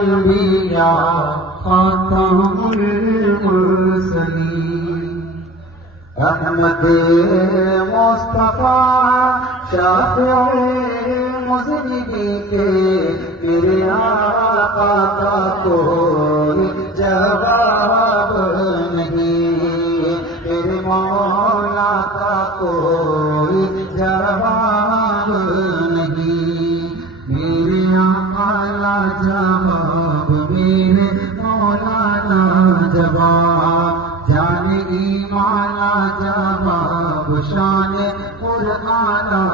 الانبیاء خاتم المرسلین احمد مصطفیٰ شافع مذنبین کے میرے آقا کا کوئی جواب نہیں، میرے مولا کا کوئی جواب نہیں، میرے آقا لا جواب، میرے مولا لا جواب، جان ایمان لا جواب، شان قرآن لا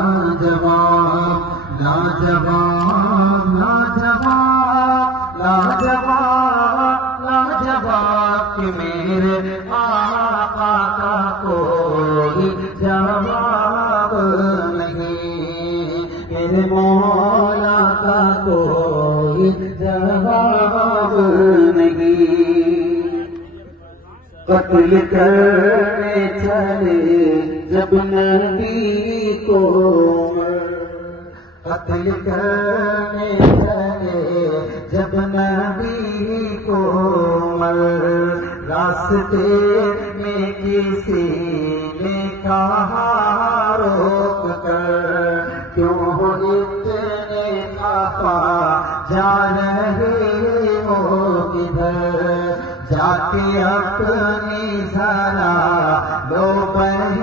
جواب، لا جواب لا جواب لا جواب لا جواب کہ میرے آقا کا کوئی جواب نہیں، میرے مولا کا کوئی جواب نہیں۔ قتل کرنے چلے جب نبی کو، قتل کرنے چلے جب نبی کو، راستے میں کسی نے کہا روک کر، کیوں اتنے خفا جا رہے ہو کدھر، جا کے اپنی ذرا لو بہن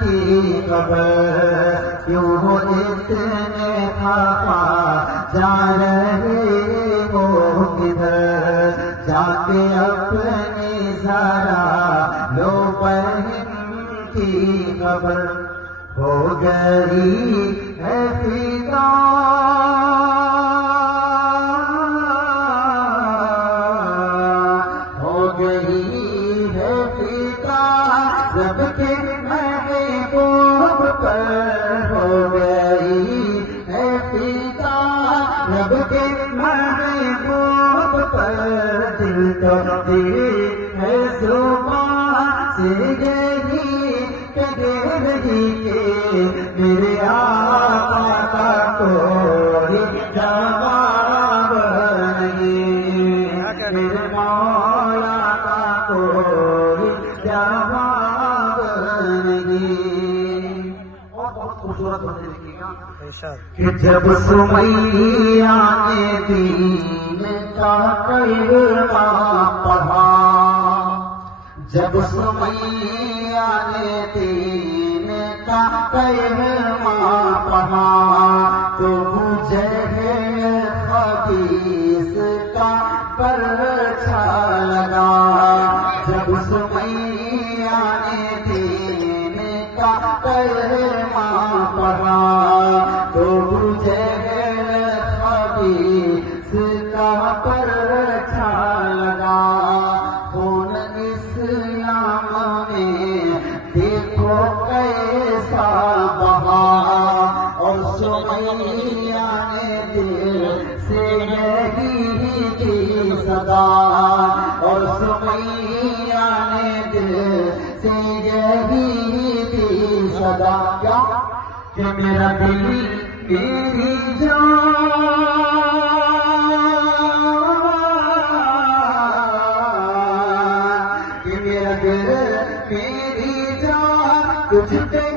کی خبر، کیوں اتنے خفا جا رہے ہو کدھر، جا کے اپنی ذرا لو بہن کی خبر، ہو گئی ہے فدا رب کے محبوب پر، ہو گئی ہے فدا رب کے محبوب پر، دل تو دل ہے زبان سے یہی کہہ رہی کہ میرے آقا کا کوئی جواب نہیں، میرے مولا کا کوئی جواب نہیں۔ اور بہت خوبصورت ہونے لگے گا کہ جب سمیہ نے دین کا کلمہ پڑھا، جب سمیہ نے دین کا کلمہ پڑھا، تو جہل خبیث کا پرچا لگا، جب سمیہ نے دین کا کلمہ پڑھا، تو جہل خبیث کا پرچا لگا، خون اسلام میں دیکھو کیسا بہا، اور سمیہ نے دل سے یہی دی صدا، اور سمیہ نے دل سے یہی دی صدا، کیا کہ میرا دل میری جان، کہ میرا دل میری جان تجھ پہ